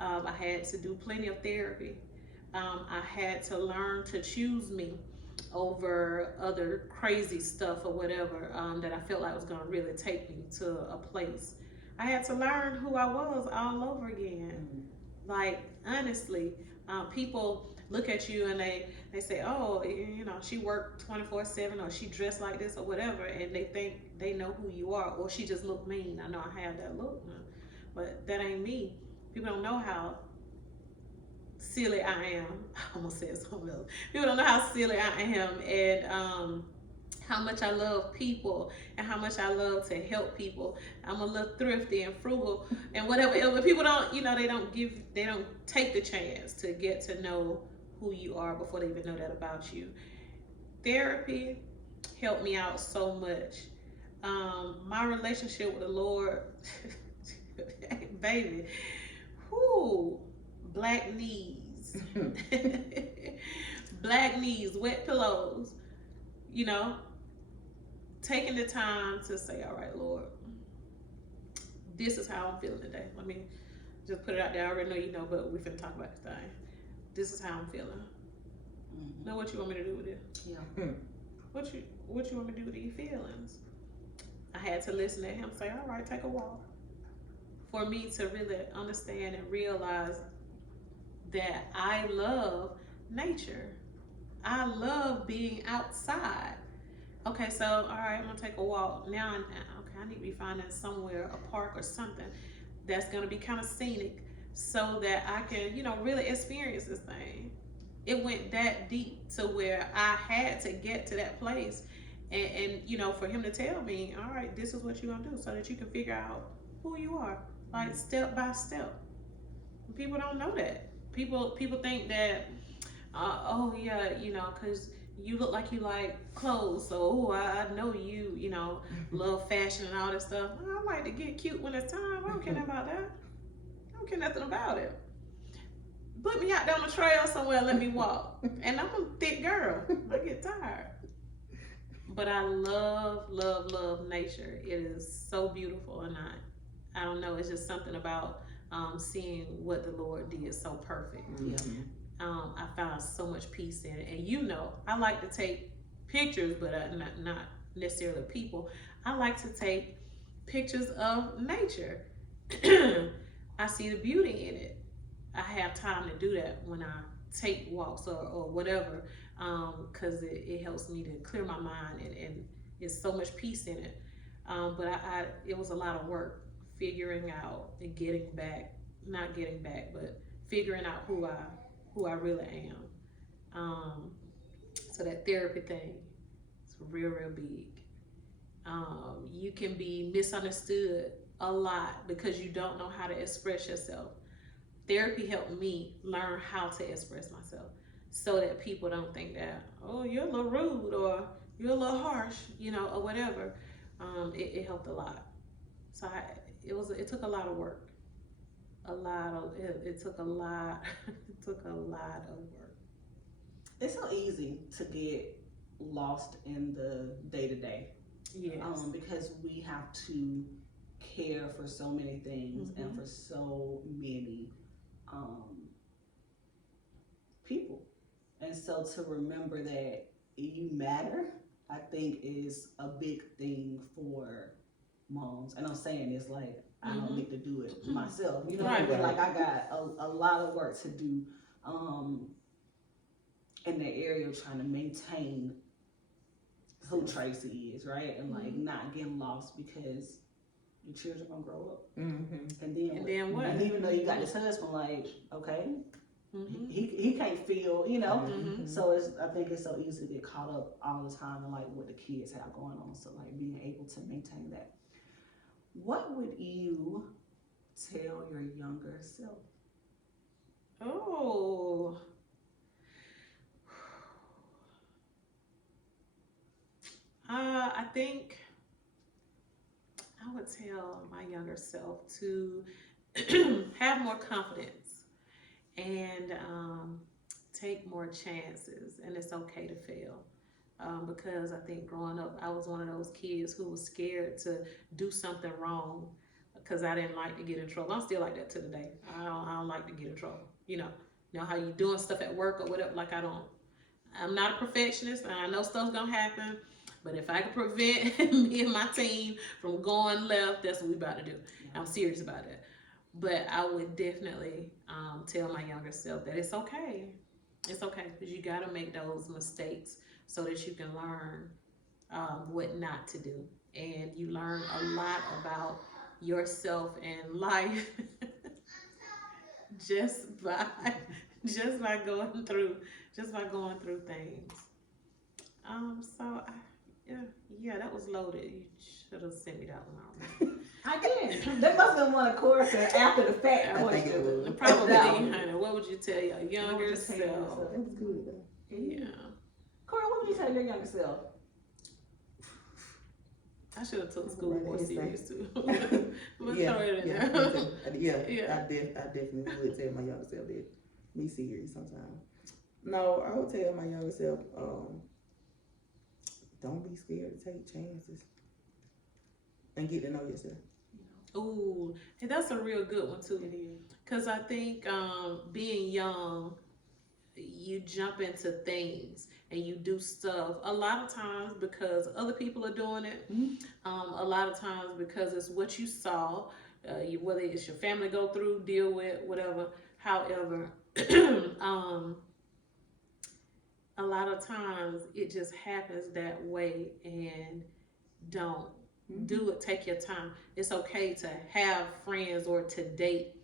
I had to do plenty of therapy. I had to learn to choose me over other crazy stuff or whatever that I felt like was gonna really take me to a place. I had to learn who I was all over again. Like, honestly, people look at you and they say, oh, you know, she worked 24/7, or she dressed like this or whatever, and they think they know who you are, or she just look mean. I know I have that look, but that ain't me. People don't know how silly I am. I almost said something else. People don't know how silly I am, and how much I love people, and how much I love to help people. I'm a little thrifty and frugal and whatever. But people don't, you know, they don't take the chance to get to know who you are before they even know that about you. Therapy helped me out so much. My relationship with the Lord, baby, whoo, black knees, black knees, wet pillows, you know, taking the time to say, all right, Lord, this is how I'm feeling today. Let me just put it out there. I already know you know, but we're finna talk about this thing. This is how I'm feeling. Know what you want me to do with it? Yeah. What you want me to do with these feelings? I had to listen to him say, all right, take a walk. For me to really understand and realize that I love nature. I love being outside. Okay, so all right, I'm gonna take a walk. Now, okay, I need to be finding somewhere, a park or something that's gonna be kind of scenic, so that I can, you know, really experience this thing. It went that deep to where I had to get to that place, and you know, for him to tell me, all right, this is what you're gonna do, so that you can figure out who you are, like step by step. People don't know that. People think that, oh yeah, you know, because you look like you like clothes, so oh, I know you, you know, love fashion and all that stuff. I like to get cute when it's time. I don't care nothing about that. I don't care nothing about it. put me out down the trail somewhere and let me walk. And I'm a thick girl. I get tired. But I love, love, love nature. It is so beautiful, and I don't know. It's just something about seeing what the Lord did so perfect. Mm-hmm. I found so much peace in it. And you know, I like to take pictures, but not necessarily people. I like to take pictures of nature. I see the beauty in it. I have time to do that when I take walks or whatever, because it helps me to clear my mind, and it's so much peace in it. But it was a lot of work figuring out and not getting back, but figuring out who I really am. So that therapy thing is real, real big. You can be misunderstood a lot because you don't know how to express yourself. Therapy helped me learn how to express myself so that people don't think that, oh, you're a little rude or you're a little harsh, or whatever. It helped a lot. So it took a lot of work. It took a lot, it took a lot of work. It's so easy to get lost in the day-to-day. Yes. Because we have to care for so many things and for so many people. And so to remember that you matter, I think is a big thing for moms. And I'm saying this like I don't need to do it myself. You know what I mean? Like I got a lot of work to do in the area of trying to maintain who Tracy is, right? And like not getting lost because your children gonna grow up. And then what? And even though you got this husband, like, okay, he can't feel, So I think it's so easy to get caught up all the time in like what the kids have going on. So like being able to maintain that. What would you tell your younger self? Oh. I think I would tell my younger self to have more confidence and take more chances, and it's okay to fail. Because I think growing up, I was one of those kids who was scared to do something wrong because I didn't like to get in trouble. I'm still like that to today. I don't like to get in trouble. You know how you doing stuff at work or whatever. Like I'm not a perfectionist, and I know stuff's gonna happen. But if I can prevent me and my team from going left, that's what we about to do. I'm serious about it. But I would definitely tell my younger self that it's okay. It's okay, because you got to make those mistakes so that you can learn what not to do. And you learn a lot about yourself and life just by going through things. Yeah, that was loaded. You should have sent me that one out. I did. They must have won a course after the fact. I think it was. Probably, honey. What would you tell your younger self? That was good though. Yeah. Corey, what would you tell your younger self? I should have took school more serious too. But Yeah, throw it in I there. definitely would tell my younger self that. Be serious sometimes. No, I would tell my younger self, don't be scared to take chances and get to know yourself. Ooh, and that's a real good one too. Because I think being young, you jump into things and you do stuff a lot of times because other people are doing it. A lot of times because it's what you saw, whether it's your family go through, deal with, whatever. However, a lot of times it just happens that way, and don't do it. Take your time. It's okay to have friends or to date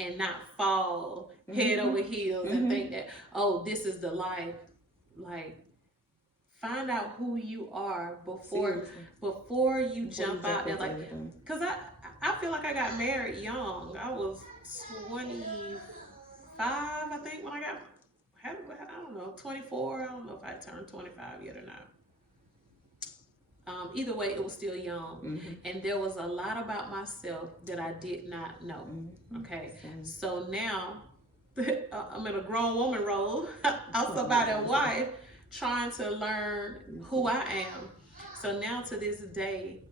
and not fall head over heels and think that, oh, this is the life. Like, find out who you are before you jump out there. Like, because I feel like I got married young. I was 25, I think, when I don't know, 24. I don't know if I turned 25 yet or not. Either way, it was still young. And there was a lot about myself that I did not know. Okay. So now I'm in a grown woman role. I'm somebody's wife trying to learn who I am. So now to this day,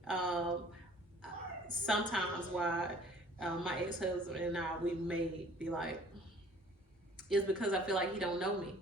sometimes why my ex-husband and I, we may be like, it's because I feel like he don't know me.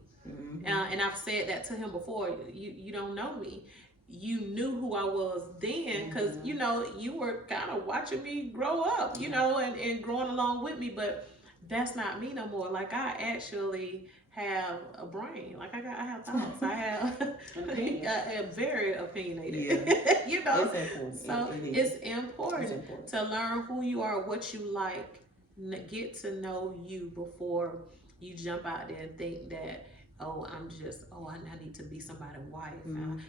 And I've said that to him before. You don't know me. You knew who I was then because you know you were kind of watching me grow up, you know, and growing along with me. But that's not me no more. Like I actually have a brain. Like I have thoughts. I have a very opinionated. Yeah. You know, It's important. so it's important to learn who you are, what you like, get to know you before you jump out there and think that, oh, I need to be somebody's wife.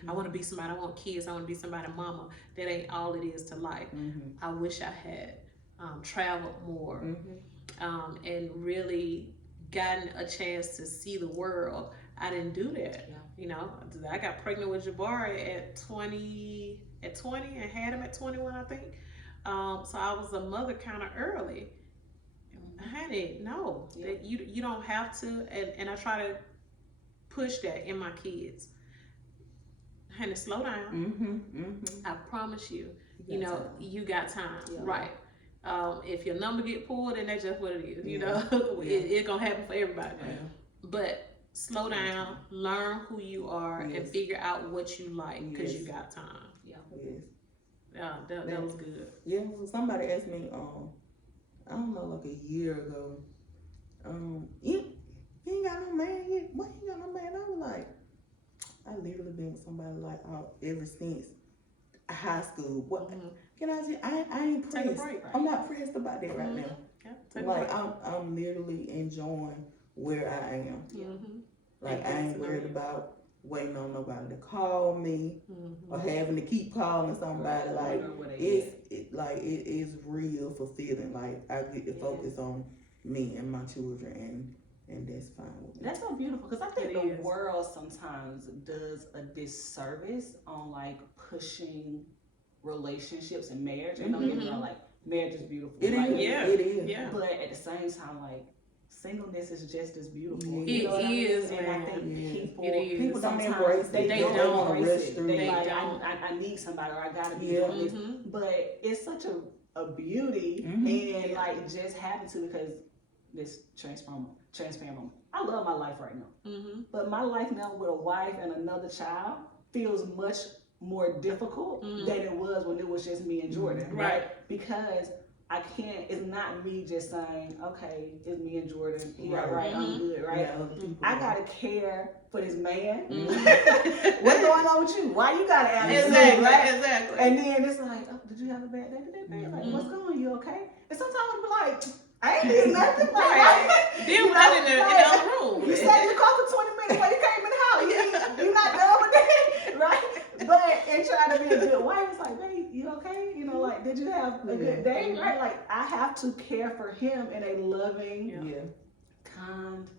I want to be somebody, I want kids, I want to be somebody's mama. That ain't all it is to life. I wish I had traveled more and really gotten a chance to see the world. I didn't do that. Yeah. You know, I got pregnant with Jabari at 20 and had him at 21, I think. So I was a mother kind of early. Honey, no, that you don't have to, and I try to push that in my kids. Honey, slow down. I promise you, you know, you got time, right? If your number get pulled, then that's just what it is. You know, it's gonna happen for everybody. But slow down, learn who you are, and figure out what you like because you got time. Yeah, that was good. Yeah, well, somebody asked me, I don't know, like a year ago, you ain't got no man yet? Why you ain't got no man? I was like, I literally been with somebody like ever since high school. What can I say? I ain't pressed. Take a break, right? I'm not pressed about that right now. Yeah, take a Like break. I'm literally enjoying where I am. Like I ain't worried about waiting on nobody to call me or having to keep calling somebody. Like it is real fulfilling. Like I get to focus on me and my children, and that's fine with me. That's so beautiful because I think the world sometimes does a disservice on like pushing relationships and marriage. And don't get me wrong, like marriage is beautiful. It is. Yeah. But at the same time, like singleness is just as beautiful. It is, and I think people don't sometimes embrace it. they don't wanna embrace rush it. through They it. like I need somebody or I gotta be doing this. But it's such a beauty and like just having to, because this transparent moment. I love my life right now. But my life now with a wife and another child feels much more difficult than it was when it was just me and Jordan. Right? Because I can't, it's not me just saying, okay, it's me and Jordan. Right, I'm good, right? I gotta care for this man. What's going on with you? Why you gotta ask me? Exactly. And then it's like, oh, did you have a bad day today? Like, what's going on? You okay? And sometimes I'll be like, I ain't did nothing. Like, deal with that in the other room. You sat in the car for 20 minutes while you came in the house. You're not done with that, right? But and trying to be a good wife, it's like, babe, you okay? You know, like, did you have a good day? Right? Like, I have to care for him in a loving, kind,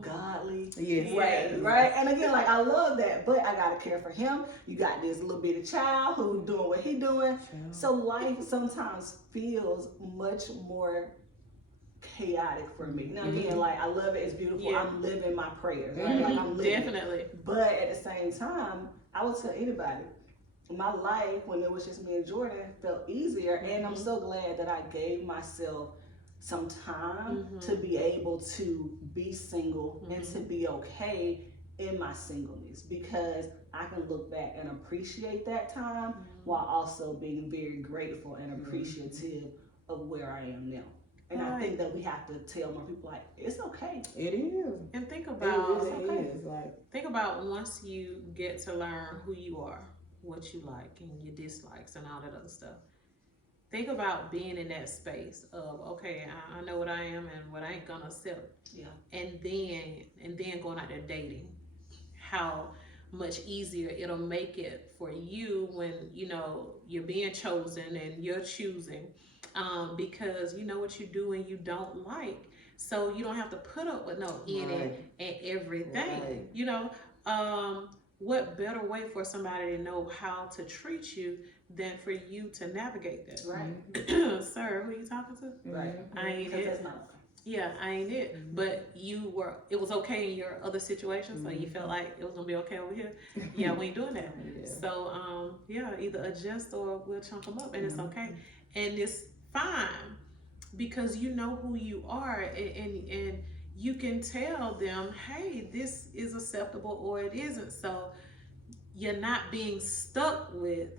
godly way, right? And again, like, I love that, but I gotta care for him. You got this little bitty child who's doing what he doing. So life sometimes feels much more chaotic for me. Now again, like, I love it, it's beautiful. I'm living my prayers, right? Like, I'm living. Definitely. But at the same time, I would tell anybody, my life when it was just me and Jordan felt easier, and I'm so glad that I gave myself some time to be able to be single and to be okay in my singleness, because I can look back and appreciate that time while also being very grateful and appreciative of where I am now. And I think that we have to tell more people, like, it's okay. It is. And think about Think about once you get to learn who you are, what you like and your dislikes and all that other stuff. Think about being in that space of, okay, I know what I am and what I ain't gonna accept. Yeah. And then going out there dating. How much easier it'll make it for you when you know you're being chosen and you're choosing. Because you know what you do and you don't like, so you don't have to put up with no it and everything. You know, what better way for somebody to know how to treat you than for you to navigate that? Right. Sir, who you talking to? Right. I ain't Because it. that's not Yeah, I ain't it. Mhm. But it was okay in your other situations, so you felt like it was gonna be okay over here. Yeah, we ain't doing that. Yeah. So, yeah, either adjust or we'll chunk them up, and it's okay, Mhm. and it's fine because you know who you are, and you can tell them, hey, this is acceptable or it isn't. So you're not being stuck with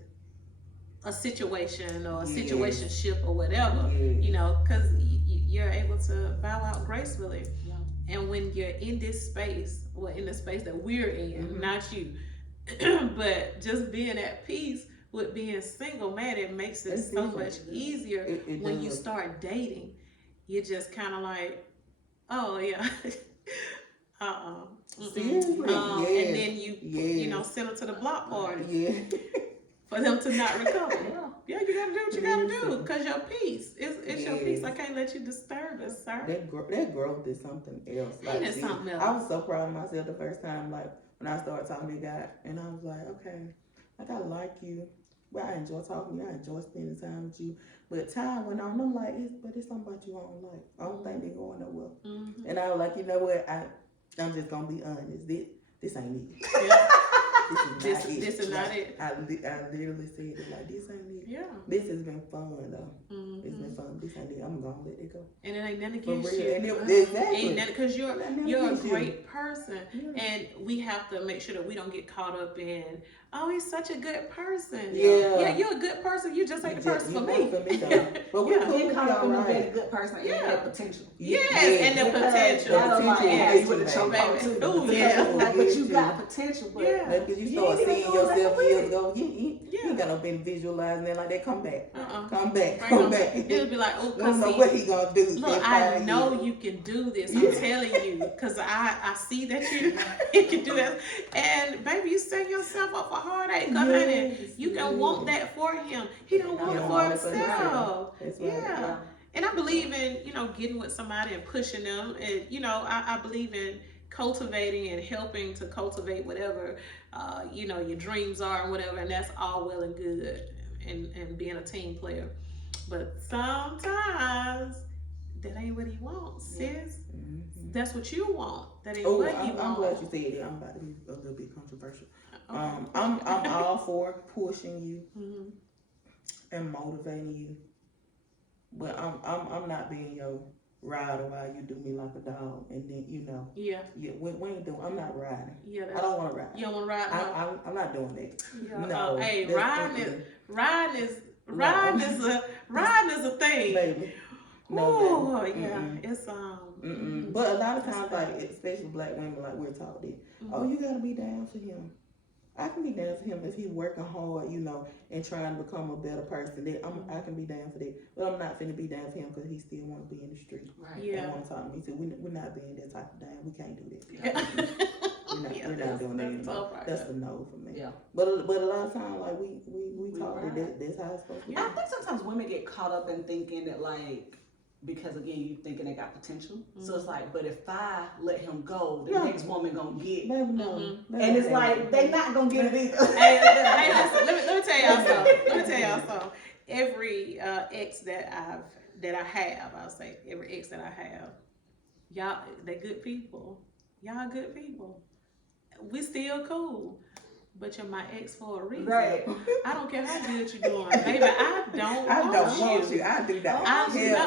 a situation or a Yes. situationship or whatever, Yes. you know, because you're able to bow out gracefully. Yeah. And when you're in this space, well, in the space that we're in, Mhm. not you, but just being at peace with being single, man, it makes it It's so different. much easier It when you does. start dating. You're just kind of like, oh yeah, Seriously? Yes. and then you know, send them to the block party Yeah. for them to not recover. Yeah. Yeah, you gotta do what you gotta do, Listen. because your peace, it's your peace. I Yes. can't let you disturb us, sir. That growth is something else. Ain't it see, something else? I was so proud of myself the first time, like when I started talking to God, and I was like, okay, like I like you, but I enjoy talking to you, I enjoy spending time with you. But time went on, I'm like, it's something about you I don't like. I don't think they're going nowhere. Mm-hmm. And I was like, you know what? I'm just gonna be honest. This ain't it. Yeah. This is not it. This is not it. I literally said it like, this ain't it. Yeah. This has been fun though. Mm-hmm. It's been fun. This ain't it. I'm gonna let it go. And it ain't nothing For against real. you. And exactly. Ain't nothing, because you're Nothing a against you. great person, Yeah. and we have to make sure that we don't get caught up in, oh, he's such a good person. Yeah. You're a good person. You just ain't the person You for know me. for me though. But we Yeah. cool. Get caught up in all them being a right. good person and Yeah. that potential. Yes, Yeah. and the Because potential. that'll like Potential, have you baby. with a choke on too. Ooh, Because yeah. it's like, but you got potential, but Yeah. Like, cause you You start ain't even seeing doing yourself nothing years with ago. You ain't got no been visualizing that like that. Come back. Come back. Right Come on. back. It'll be like, oh, We don't know cause what he gonna do. look, in I 5 know years. you can do this. I'm telling you, because I see that you can do that. And baby, you set yourself up for heartache. Because honey, you can want that for him. He don't want He it don't for want it for himself. That's right. Yeah. And I believe in, you know, getting with somebody and pushing them. And, you know, I believe in cultivating and helping to cultivate whatever, you know, your dreams are and whatever. And that's all well and good, and being a team player. But sometimes that ain't what he wants, sis. Mhm. That's what you want. That ain't Oh, what he I'm wants. glad you said that. I'm about to be a little bit controversial. Okay. I'm all for pushing you Mhm. and motivating you, but I'm not being your rider while you do me like a dog, and then Yeah. we ain't doing. I'm not riding. Yeah. I don't want to ride. You don't want to ride. No. I'm not doing that. Yeah. No. Hey, that's- riding is a thing. baby. No, Oh baby. yeah, Mm-mm. it's Mm-mm. But a lot of times, like especially black women, like we're taught that, oh, you gotta be down for him. I can be down for him if he's working hard, and trying to become a better person. I can be down for that, but I'm not finna be down for him because he still want to be in the street. right. Yeah. And want to talk to me too. We're not being that type of down. We can't do that. Yeah. We're not doing that anymore. Right. That's a no for me. Yeah. But a lot of times, like we talk ride. that's how it's supposed to be. I think sometimes women get caught up in thinking that like, because again, you thinking they got potential. So it's like, but if I let him go, the Yeah. next woman gonna get. Baby, no. Mm-hmm. And it's like they not gonna get it either. Hey, listen, let me tell y'all something. Every ex that I have, I'll say every ex that I have, y'all, they good people. Y'all good people. We still cool. But you're my ex for a reason. Right. I don't care how good you're doing, baby. I don't want you. I do that.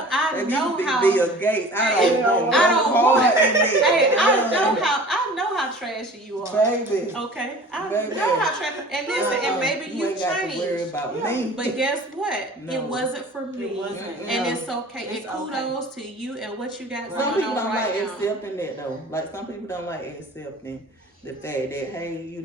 I know how. Bill Gates. I don't want Hey, I know how trashy you are. Baby. Okay, I Baby. know how trashy. And listen, and maybe you you ain't got to worry changed. about me. But guess what? No. It wasn't for me. It wasn't. And Yeah. it's okay. It's and kudos to you and what you got Some going people on don't right like now. accepting that though. Like some people don't like accepting the fact that hey,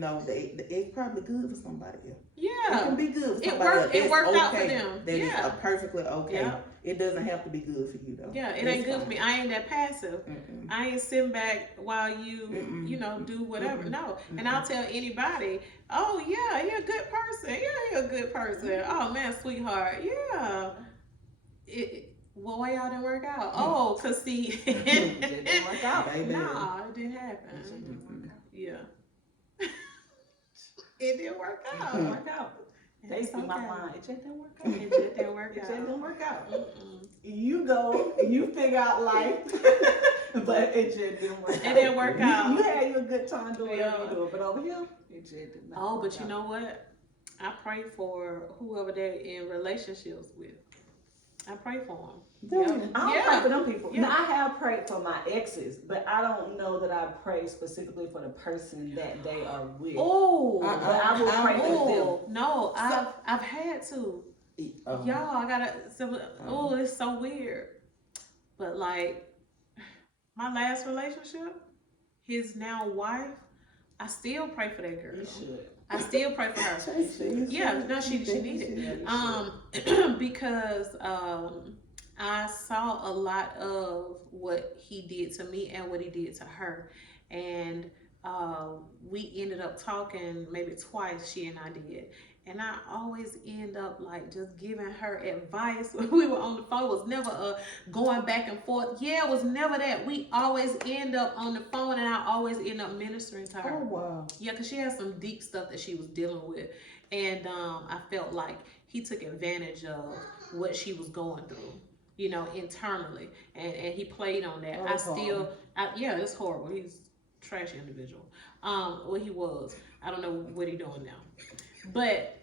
it's probably good for somebody else. It Yeah. can be good for It somebody else. worked. It It's worked out okay. for them. That Yeah. is perfectly okay. Yeah. It doesn't have to be good for you though. Yeah, it It's ain't good for fine. me. I ain't that passive. Mm-mm. I ain't sitting back while you, Mm-mm. do whatever. Mm-mm. No. And I'll tell anybody, oh yeah, you're a good person. Yeah, you're a good person. Oh man, sweetheart. Yeah. Well, why y'all didn't work out? Oh, cause see, It didn't work out. Baby. nah, it didn't happen. It didn't work out. Yeah. It didn't work It out. didn't work out. They used to be my okay. line. It just didn't work out. It just didn't work It just out. didn't work out. Mm-mm. You go, you figure out life, but it just didn't work out. It didn't work out. You had your good time doing whatever Yeah. you doing, but over here, it just did not Oh, work but you out. know what? I pray for whoever they're in relationships with. I pray for them. Do you? I don't Yeah. pray for them people. Yeah. Now, I have prayed for my exes, but I don't know that I pray specifically for the person that they are with. Oh, But I will pray for them. oh no, I've had to. Y'all, I gotta. Oh, it's so weird. But like my last relationship, his now wife, I still pray for that girl. You should. I still pray for her. Yeah, no, she needed it. Because I saw a lot of what he did to me and what he did to her, and we ended up talking maybe twice. She and I did, and I always end up like just giving her advice when we were on the phone. It was never going back and forth. Yeah, it was never that. We always end up on the phone, and I always end up ministering to her. Oh wow. Yeah, because she had some deep stuff that she was dealing with. And I felt like he took advantage of what she was going through, you know, internally. And he played on that. Yeah, it's horrible. He's a trashy individual. Well, he was. I don't know what he's doing now. But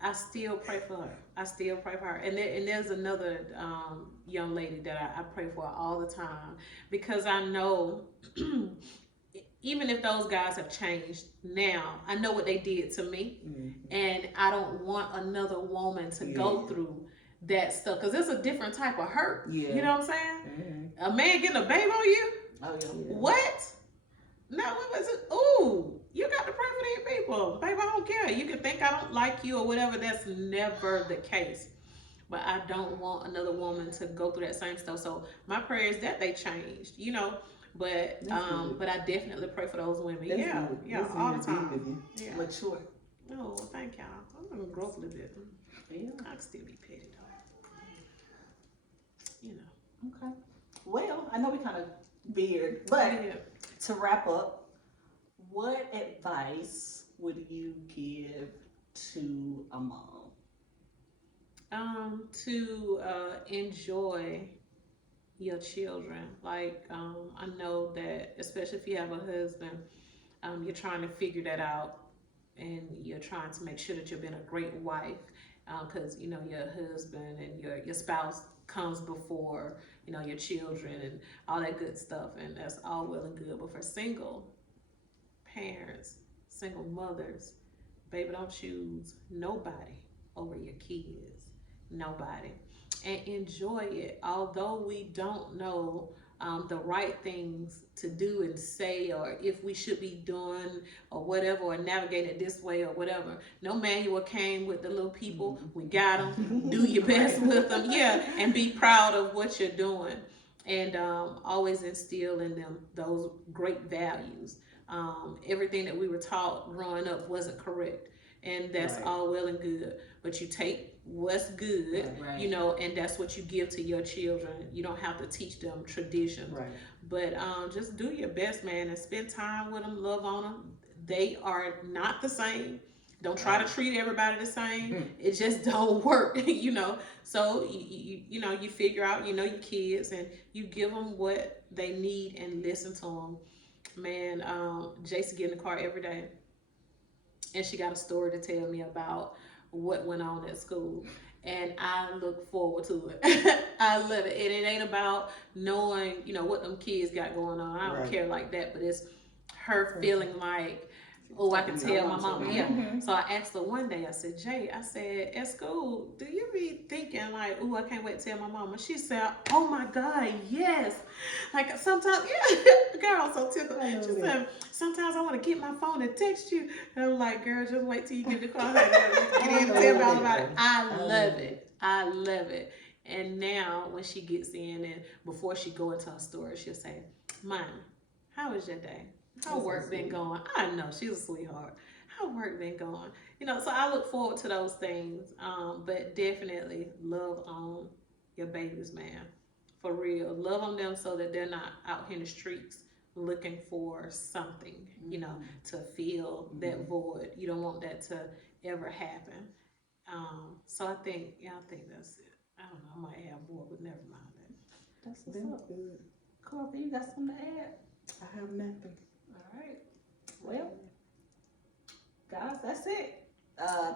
I still pray for her. I still pray for her. And there's another young lady that I pray for all the time, because I know even if those guys have changed now, I know what they did to me, and I don't want another woman to go through that stuff, because it's a different type of hurt. Yeah. You know what I'm saying? A man getting a baby on you? Oh, yeah. What? No, what was it? Ooh, you got to pray for these people. Baby, I don't care. You can think I don't like you or whatever. That's never the case. But I don't want another woman to go through that same stuff. So my prayer is that they changed, you know. But but I definitely pray for those women. That's yeah, good. yeah, That's all the good time. Yeah. Mature. Oh, thank y'all. I'm gonna grow up a little bit. Yeah. I can still be petty though. You know. Okay. Well, I know we kind of veered, but Yeah. to wrap up, what advice would you give to a mom? To enjoy your children. Like, I know that, especially if you have a husband, you're trying to figure that out, and you're trying to make sure that you're being a great wife, because you know your husband and your spouse comes before, you know, your children and all that good stuff, and that's all well and good. But for single parents, single mothers, baby, don't choose nobody over your kids. Nobody. And enjoy it. Although we don't know the right things to do and say, or if we should be doing or whatever, or navigate it this way or whatever. No manual came with the little people. We got them. Do your best with them. Yeah. And be proud of what you're doing. And always instill in them those great values. Everything that we were taught growing up wasn't correct. And that's all well and good. But you take what's good, you know, and that's what you give to your children. You don't have to teach them traditions. But just do your best, man, and spend time with them, love on them. They are not the same. Don't try to treat everybody the same. It just don't work, you know. So, you know, you figure out, you know, your kids, and you give them what they need and listen to them. Man, Jason get in the car every day, and she got a story to tell me about what went on at school, and I look forward to it. I love it. And it ain't about knowing, you know, what them kids got going on. I don't care like that, but it's her feeling like, oh, I can tell my mama. Yeah. So I asked her one day, I said, Jay, I said, at school, do you be thinking like, oh, I can't wait to tell my mama? She said, oh my God, yes. Like sometimes, yeah, the girl so tickled. She said, sometimes I want to get my phone and text you. And I'm like, girl, just wait till you get in the car. Get in and tell me all about it. I love it. I love it. And now when she gets in, and before she go into her story, she'll say, Mommy, how was your day? How work been going? I know, she's a sweetheart. How work been going? You know, so I look forward to those things. But definitely love on your babies, man. For real. Love on them so that they're not out here in the streets looking for something, you know, to fill that void. You don't want that to ever happen. So I think that's it. I don't know. I might have more, but never mind that. That's what's That's up. good. Courtney, you got something to add? I have nothing. All right. Well, guys, that's it.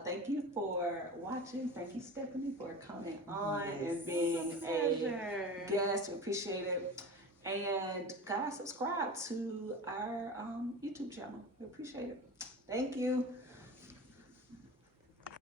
Thank you for watching. Thank you, Stephanie, for coming on and being a guest. We appreciate it. And guys, subscribe to our YouTube channel. We appreciate it. Thank you.